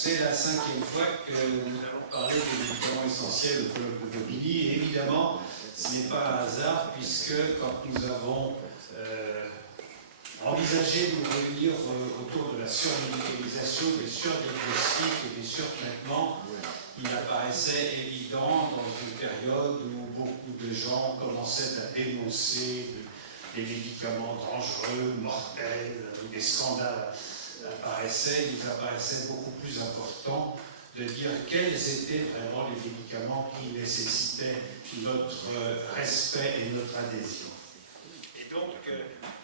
c'est la 5e fois que nous allons parler des médicaments essentiels au colloque de Bobigny. Et évidemment, ce n'est pas un hasard, puisque quand nous avons envisagé de nous réunir autour de la surmédicalisation, des surdiagnostics et des surtraitements, il apparaissait évident dans une période où beaucoup de gens commençaient à dénoncer des médicaments dangereux, mortels, où des scandales apparaissaient, il apparaissait beaucoup plus important de dire quels étaient vraiment les médicaments qui nécessitaient notre respect et notre adhésion. Et donc,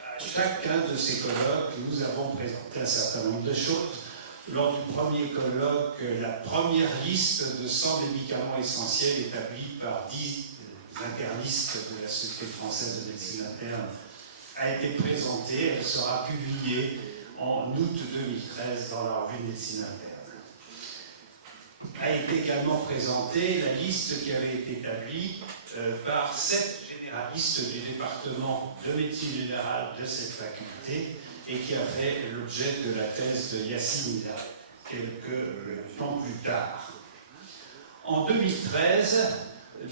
à chacun de ces colloques, nous avons présenté un certain nombre de choses. Lors du premier colloque, la première liste de 100 médicaments essentiels établie par 10 internistes de la Société française de médecine interne a été présentée. Elle sera publiée en août 2013 dans la revue Médecine interne. A été également présentée la liste qui avait été établie par 7 généralistes du département de médecine générale de cette faculté et qui a fait l'objet de la thèse de Yacine Illa quelques temps plus tard. En 2013,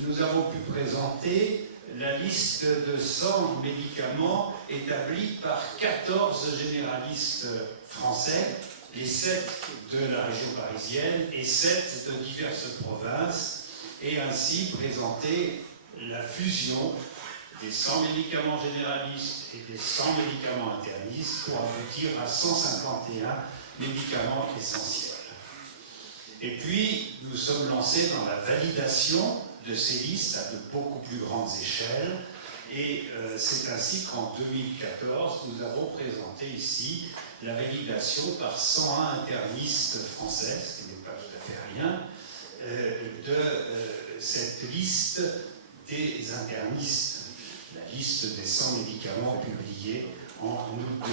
nous avons pu présenter la liste de 100 médicaments établis par 14 généralistes français, les 7 de la région parisienne et 7 de diverses provinces, et ainsi présenter la fusion des 100 médicaments généralistes et des 100 médicaments internistes pour aboutir à 151 médicaments essentiels. Et puis, nous sommes lancés dans la validation de ces listes à de beaucoup plus grandes échelles, et c'est ainsi qu'en 2014, nous avons présenté ici la validation par 101 internistes français, ce qui n'est pas tout à fait rien, de cette liste des internistes, la liste des 100 médicaments publiés en août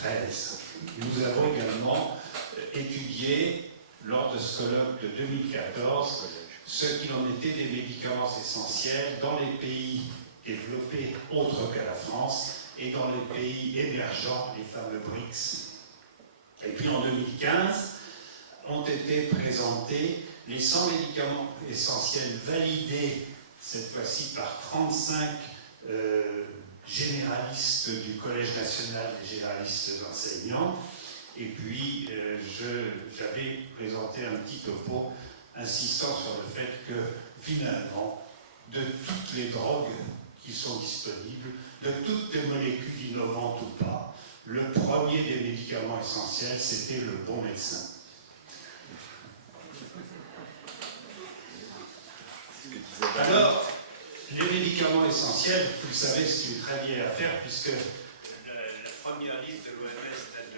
2013. Nous avons également étudié, lors de ce colloque de 2014, ce qu'il en était des médicaments essentiels dans les pays développés autres qu'à la France et dans les pays émergents, les fameux BRICS. Et puis en 2015, ont été présentés les 100 médicaments essentiels validés, cette fois-ci par 35 généralistes du Collège national des généralistes enseignants. Et puis, j'avais présenté un petit topo insistant sur le fait que, finalement, de toutes les drogues qui sont disponibles, de toutes les molécules innovantes ou pas, le premier des médicaments essentiels, c'était le bon médecin. Alors, les médicaments essentiels, vous le savez, c'est une très vieille affaire, puisque la première liste de l'OMS date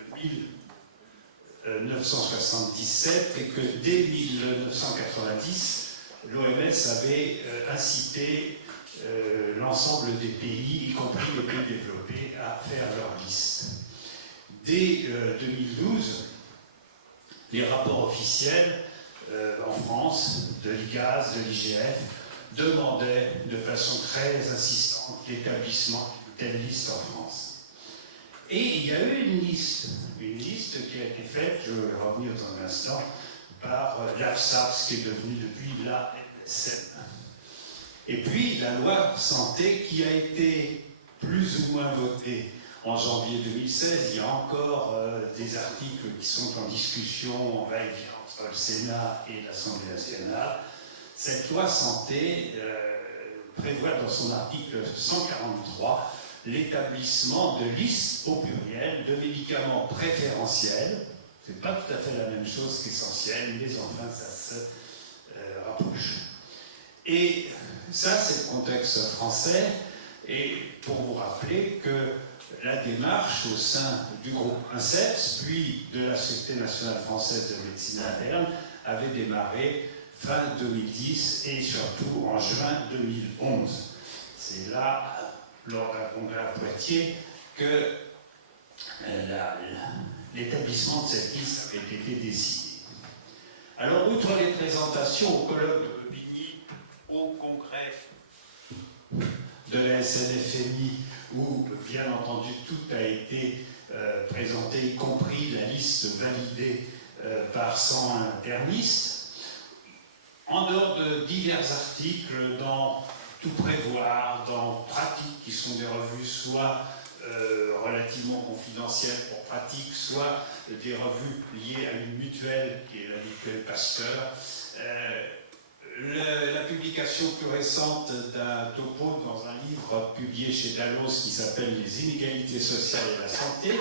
de 1977 et que dès 1990, l'OMS avait incité l'ensemble des pays, y compris les pays développés, à faire leur liste. Dès 2012, les rapports officiels en France, de l'IGAS, de l'IGF, demandaient de façon très insistante l'établissement d'une telle liste en France. Et il y a eu une liste qui a été faite, je vais revenir dans un instant, par l'AFSAPS, qui est devenu depuis la NSM. Et puis la loi santé qui a été plus ou moins votée en janvier 2016, il y a encore des articles qui sont en discussion, on va y dire, entre le Sénat et l'Assemblée nationale. Cette loi santé prévoit dans son article 143 l'établissement de listes au pluriel de médicaments préférentiels. C'est pas tout à fait la même chose qu'essentiel, mais enfin ça se rapproche. Et ça, c'est le contexte français. Et pour vous rappeler que la démarche au sein du groupe INSEPS, puis de la Société nationale française de médecine interne, avait démarré fin 2010 et surtout en juin 2011. C'est là, lors d'un congrès à Poitiers, que l'établissement de cette liste avait été décidé. Alors, outre les présentations au colloque de Bobigny, au congrès de la SNFMI, où, bien entendu, tout a été présenté, y compris la liste validée par 101 internistes. En dehors de divers articles dans Tout prévoir, dans Pratique, qui sont des revues soit relativement confidentielles pour Pratique, soit des revues liées à une mutuelle, qui est la mutuelle Pasteur. La publication plus récente d'un topo dans un livre publié chez Dalloz qui s'appelle « Les inégalités sociales et la santé »,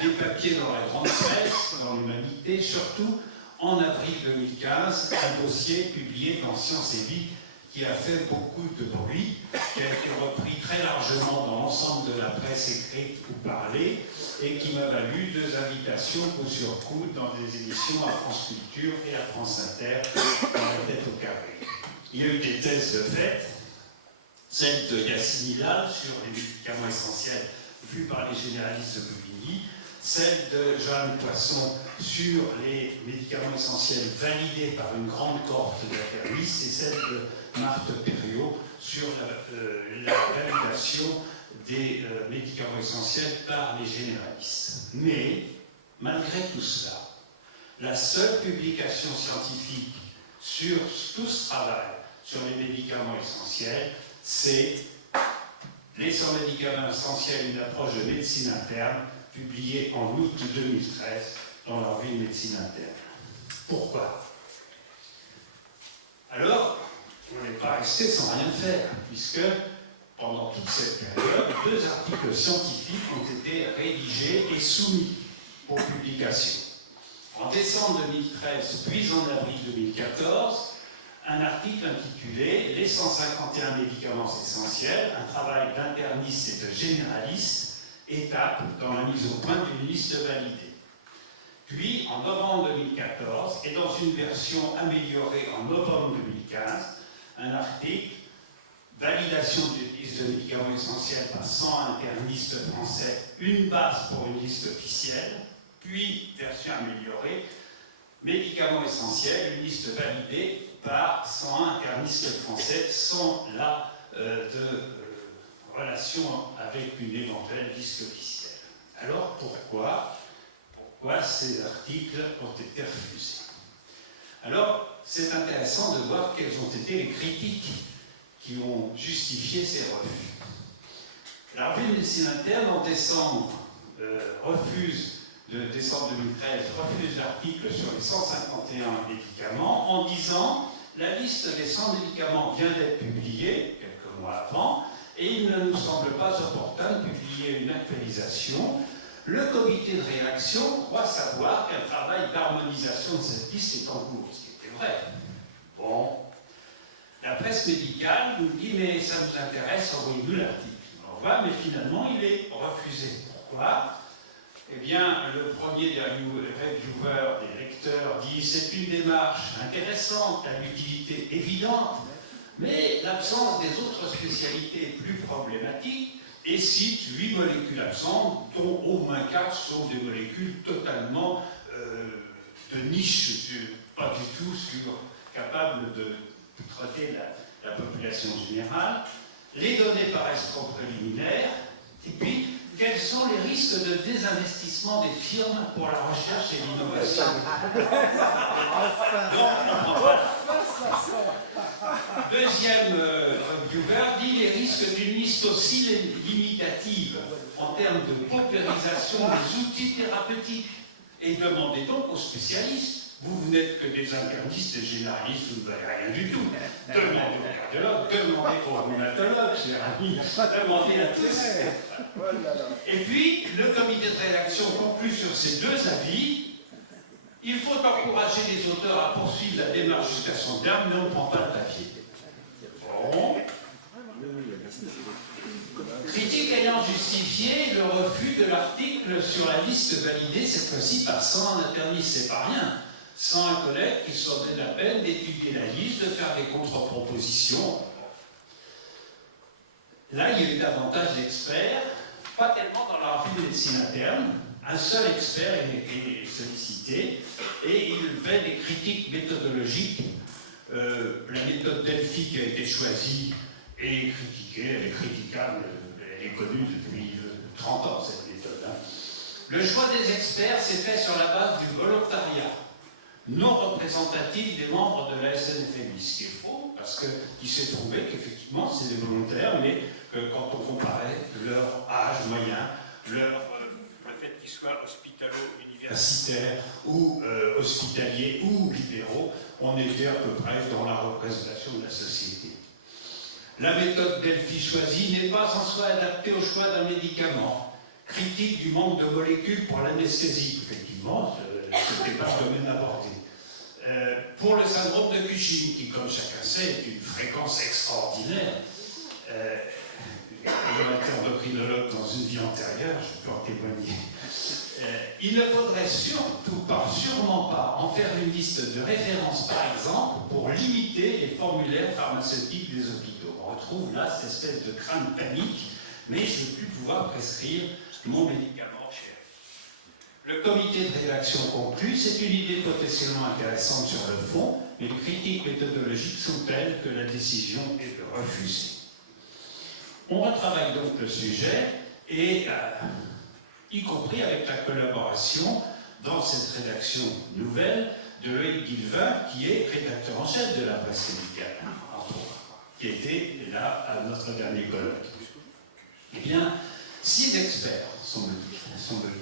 des papiers dans la grande presse, dans l'humanité, surtout en avril 2015, un dossier publié dans Sciences et Vie qui a fait beaucoup de bruit, qui a été repris très largement dans l'ensemble de la presse écrite ou parlée, et qui m'a valu 2 invitations coup sur coup dans des émissions à France Culture et à France Inter, dans la tête au carré. Il y a eu des thèses de fait, celle de Yacine Hilal sur les médicaments essentiels vus par les généralistes de Bobigny, celle de Joanne Poisson sur les médicaments essentiels validés par une grande cohorte d'internistes, et celle de Marthe Perriot sur la validation des médicaments essentiels par les généralistes. Mais, malgré tout cela, la seule publication scientifique sur tout ce travail sur les médicaments essentiels, c'est Les 100 médicaments essentiels, une approche de médecine interne, publiée en août 2013 dans la revue de médecine interne. Pourquoi? Alors, on n'est pas resté sans rien faire, puisque pendant toute cette période, 2 articles scientifiques ont été rédigés et soumis pour publication. En décembre 2013, puis en avril 2014, un article intitulé « Les 151 médicaments essentiels, un travail d'interniste et de généraliste, étape dans la mise au point d'une liste validée ». Puis, en novembre 2014, et dans une version améliorée en novembre 2015, un article « Validation d'une liste de médicaments essentiels par 100 internistes français, une base pour une liste officielle », puis, version améliorée, « Médicaments essentiels, une liste validée par 101 internistes français, sans la relation avec une éventuelle liste officielle ». Alors, pourquoi ces articles ont été refusés? Alors, c'est intéressant de voir quelles ont été les critiques qui ont justifié ces refus. La revue de médecine interne, en décembre, décembre 2013, refuse l'article sur les 151 médicaments en disant « La liste des 100 médicaments vient d'être publiée quelques mois avant et il ne nous semble pas opportun de publier une actualisation. Le comité de rédaction croit savoir qu'un travail d'harmonisation de cette liste est en cours. » Ce qui était vrai. Bon. La presse médicale nous dit « Mais ça nous intéresse, envoyez-nous l'article. » On voit, mais finalement, il est refusé. Pourquoi? Eh bien, le premier des reviewers, des lecteurs, dit « C'est une démarche intéressante, à l'utilité évidente, mais l'absence des autres spécialités est plus problématique et cite 8 molécules absentes, dont au moins 4 sont des molécules totalement de niche, pas du tout capables de traiter la population générale. Les données paraissent trop préliminaires, et puis quels sont les risques de désinvestissement des firmes pour la recherche et l'innovation? Deuxième reviewer dit les risques d'une liste aussi limitative en termes de paupérisation des outils thérapeutiques. Et demandez donc aux spécialistes. Vous n'êtes que des internistes et généralistes, vous ne valez rien du tout. Demandez aux cardiologues, demandez aux rhumatologues, demandez à tous. Et puis, le comité de rédaction conclut sur ces 2 avis. Il faut encourager les auteurs à poursuivre la démarche jusqu'à son terme, mais on ne prend pas le papier. Bon. Critique ayant justifié le refus de l'article sur la liste validée, cette fois-ci par 100 internistes, c'est pas rien. 100 collègues qui se sont donné la peine d'étudier la liste, de faire des contre-propositions. Là, il y a eu davantage d'experts, pas tellement dans la revue de médecine interne. Un seul expert est sollicité et il fait des critiques méthodologiques. La méthode Delphi qui a été choisie est critiquée, elle est critiquable, elle est connue depuis 30 ans, cette méthode. Le choix des experts s'est fait sur la base du volontariat. non représentative des membres de la SNFMI, ce qui est faux, parce qu'il s'est trouvé qu'effectivement c'est des volontaires, mais quand on comparait leur âge moyen, le fait qu'ils soient hospitalo-universitaires ou hospitaliers ou libéraux, on était à peu près dans la représentation de la société. La méthode Delphi choisie n'est pas en soi adaptée au choix d'un médicament. Critique du manque de molécules pour l'anesthésie, effectivement, ce n'était pas le domaine abordé. Pour le syndrome de Cushing, qui, comme chacun sait, est une fréquence extraordinaire, ayant été endocrinologue dans une vie antérieure, je peux en témoigner. Il ne faudrait sûrement pas en faire une liste de référence, par exemple, pour limiter les formulaires pharmaceutiques des hôpitaux. On retrouve là cette espèce de crainte panique, mais je ne veux plus pouvoir prescrire mon médicament cher. Le comité de rédaction conclut, c'est une idée potentiellement intéressante sur le fond, mais les critiques méthodologiques sont telles que la décision est de refuser. On retravaille donc le sujet, et y compris avec la collaboration dans cette rédaction nouvelle de Loïc Guilvin, qui est rédacteur en chef de la presse médicale, qui était là à notre dernier colloque. Eh bien, 6 experts sont mobilisés.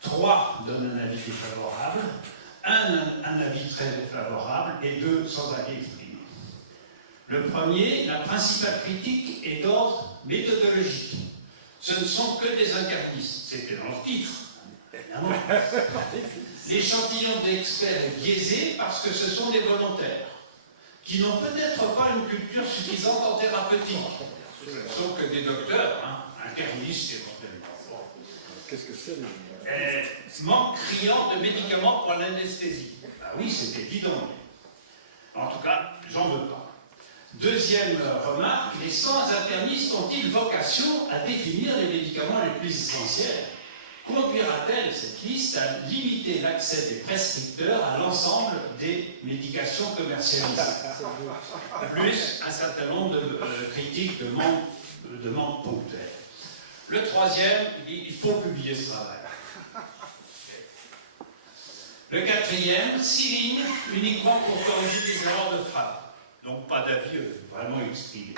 3 donnent un avis défavorable, un avis très favorable et 2 sans avis exprimé. Le premier, la principale critique est d'ordre méthodologique. Ce ne sont que des internistes. C'était dans le titre, évidemment. L'échantillon d'experts est biaisé parce que ce sont des volontaires qui n'ont peut-être pas une culture suffisante en thérapeutique. Ce ne sont que des docteurs, internistes éventuellement. Qu'est-ce que c'est Manque criant de médicaments pour l'anesthésie. Ah oui, c'était bidon. En tout cas, j'en veux pas. Deuxième remarque, les 100 internistes ont-ils vocation à définir les médicaments les plus essentiels? Conduira-t-elle cette liste à limiter l'accès des prescripteurs à l'ensemble des médications commercialisées? Plus un certain nombre de critiques de manque ponctuel. Le troisième, il faut publier ce travail. Le quatrième, 6 lignes uniquement pour corriger des erreurs de frappe. Donc pas d'avis vraiment exprimé.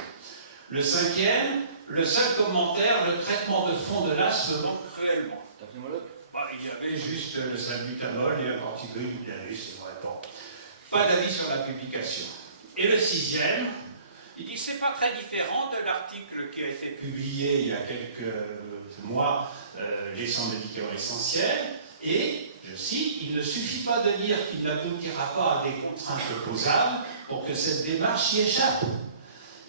Le cinquième, le seul commentaire, le traitement de fond de l'asthme manque cruellement. Il y avait juste le salbutamol et un corticoïde, c'est vrai. Bon. Pas d'avis sur la publication. Et le sixième, il dit que c'est pas très différent de l'article qui a été publié il y a quelques mois, les 100 médicaments essentiels, et, je cite, il ne suffit pas de dire qu'il n'aboutira pas à des contraintes opposables pour que cette démarche y échappe.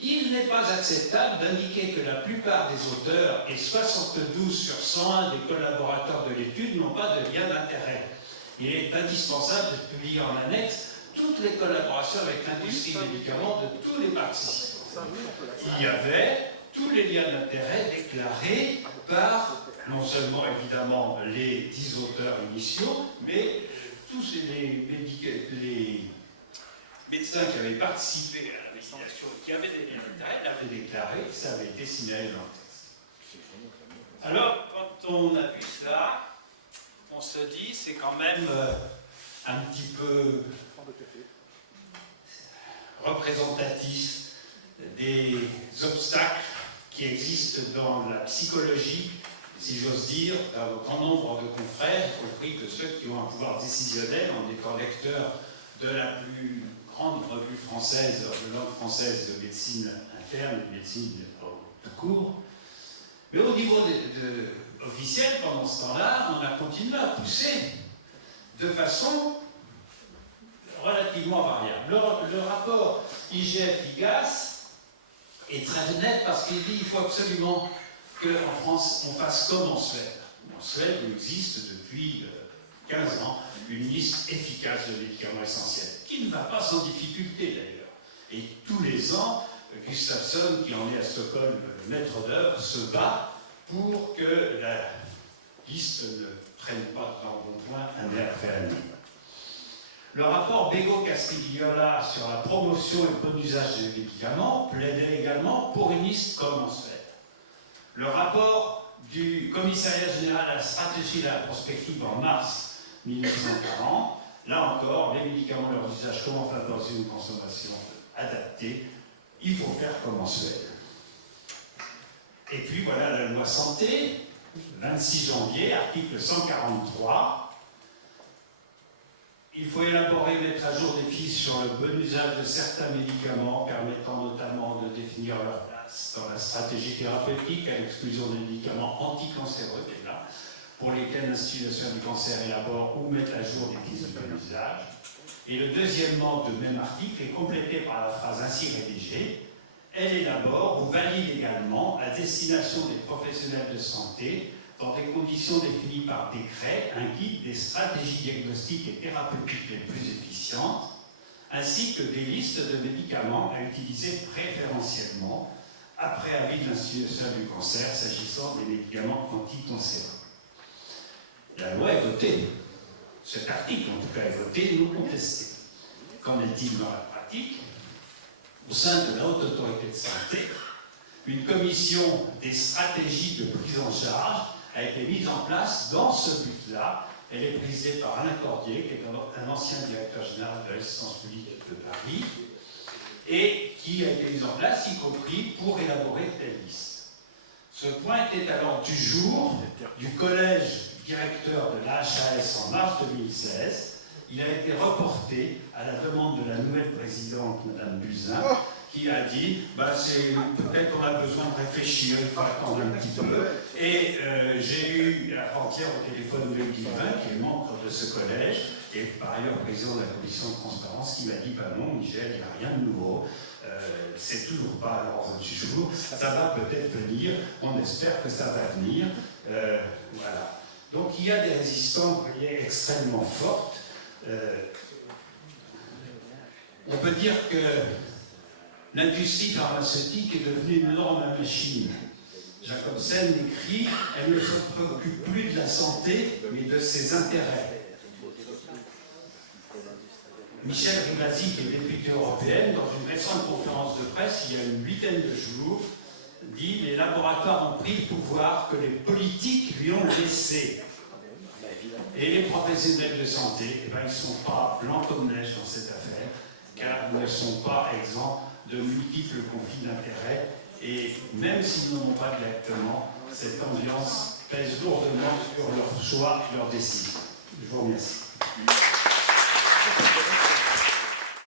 Il n'est pas acceptable d'indiquer que la plupart des auteurs et 72 sur 101 des collaborateurs de l'étude n'ont pas de lien d'intérêt. Il est indispensable de publier en annexe toutes les collaborations avec l'industrie des médicaments de tous les participants. Il y avait tous les liens d'intérêt déclarés par non seulement évidemment les 10 auteurs initiaux, mais tous les médecins qui avaient participé à la médiation et qui avaient des liens d'intérêt l'avaient déclaré, ça avait été signalé dans le texte. Alors, quand on a vu ça, on se dit c'est quand même un petit peu représentatif des obstacles qui existent dans la psychologie, si j'ose dire, d'un grand nombre de confrères, y compris que ceux qui ont un pouvoir décisionnel en étant lecteurs de la plus grande revue française, de langue française de médecine interne, de médecine tout court. Mais au niveau officiel, pendant ce temps-là, on a continué à pousser de façon relativement variable. Le rapport IGF-IGAS est très net parce qu'il dit qu'il faut absolument qu'en France, on fasse comme en Suède. En Suède, il existe depuis 15 ans une liste efficace de médicaments essentiels, qui ne va pas sans difficulté d'ailleurs. Et tous les ans, Gustafsson, qui en est à Stockholm le maître d'œuvre, se bat pour que la liste ne prenne pas dans le bon point année après année. Le rapport Bego-Castigliola sur la promotion et le bon usage des médicaments plaidait également pour une liste comme en Suède. Le rapport du Commissariat général à la stratégie et à la prospective en mars 1940 Là encore, les médicaments, leur usage, comment favoriser une consommation adaptée, il faut faire comme mensuel. Et puis voilà la loi santé, 26 janvier, article 143. Il faut élaborer et mettre à jour des fiches sur le bon usage de certains médicaments, permettant notamment de définir leur place dans la stratégie thérapeutique à l'exclusion des médicaments anticancéreux, pour lesquels l'Institut national du cancer élabore ou met à jour des fiches de bon usage. Et le deuxièmement de même article est complété par la phrase ainsi rédigée. Elle élabore ou valide également, à destination des professionnels de santé, dans des conditions définies par décret, un guide des stratégies diagnostiques et thérapeutiques les plus efficientes, ainsi que des listes de médicaments à utiliser préférentiellement, après avis de l'Institut national du cancer, s'agissant des médicaments anticancéreux. La loi est votée. Cet article, en tout cas, est voté et non contesté. Qu'en est-il dans la pratique? Au sein de la Haute Autorité de Santé, une commission des stratégies de prise en charge a été mise en place dans ce but-là. Elle est présidée par Alain Cordier, qui est un ancien directeur général de l'assistance publique de Paris, et qui a été mise en place, y compris pour élaborer telle liste. Ce point était à l'ordre du jour du collège directeur de l'HAS en mars 2016. Il a été reporté à la demande de la nouvelle présidente, Mme Buzyn, qui a dit peut-être on a besoin de réfléchir, il faut attendre un petit peu. Et j'ai eu avant-hier au téléphone le Guilvin, qui est membre de ce collège, et par ailleurs président de la commission de transparence, qui m'a dit non, Michel, il n'y a rien de nouveau, c'est toujours pas à l'ordre du jour, ça va peut-être venir, on espère que ça va venir. Voilà. Donc il y a des résistances extrêmement fortes. On peut dire que l'industrie pharmaceutique est devenue une énorme machine. Jacobsen écrit « Elle ne se préoccupe plus de la santé, mais de ses intérêts ». Michel Rivasi, qui est député européenne, dans une récente conférence de presse, il y a une 8aine de jours, dit « Les laboratoires ont pris le pouvoir que les politiques lui ont laissé ». Et les professionnels de santé, ils ne sont pas blancs comme neige dans cette affaire, car ils ne sont pas exempts de multiples conflits d'intérêts, et même s'ils n'en ont pas directement, cette ambiance pèse lourdement sur leur choix, leur décision. Je vous remercie.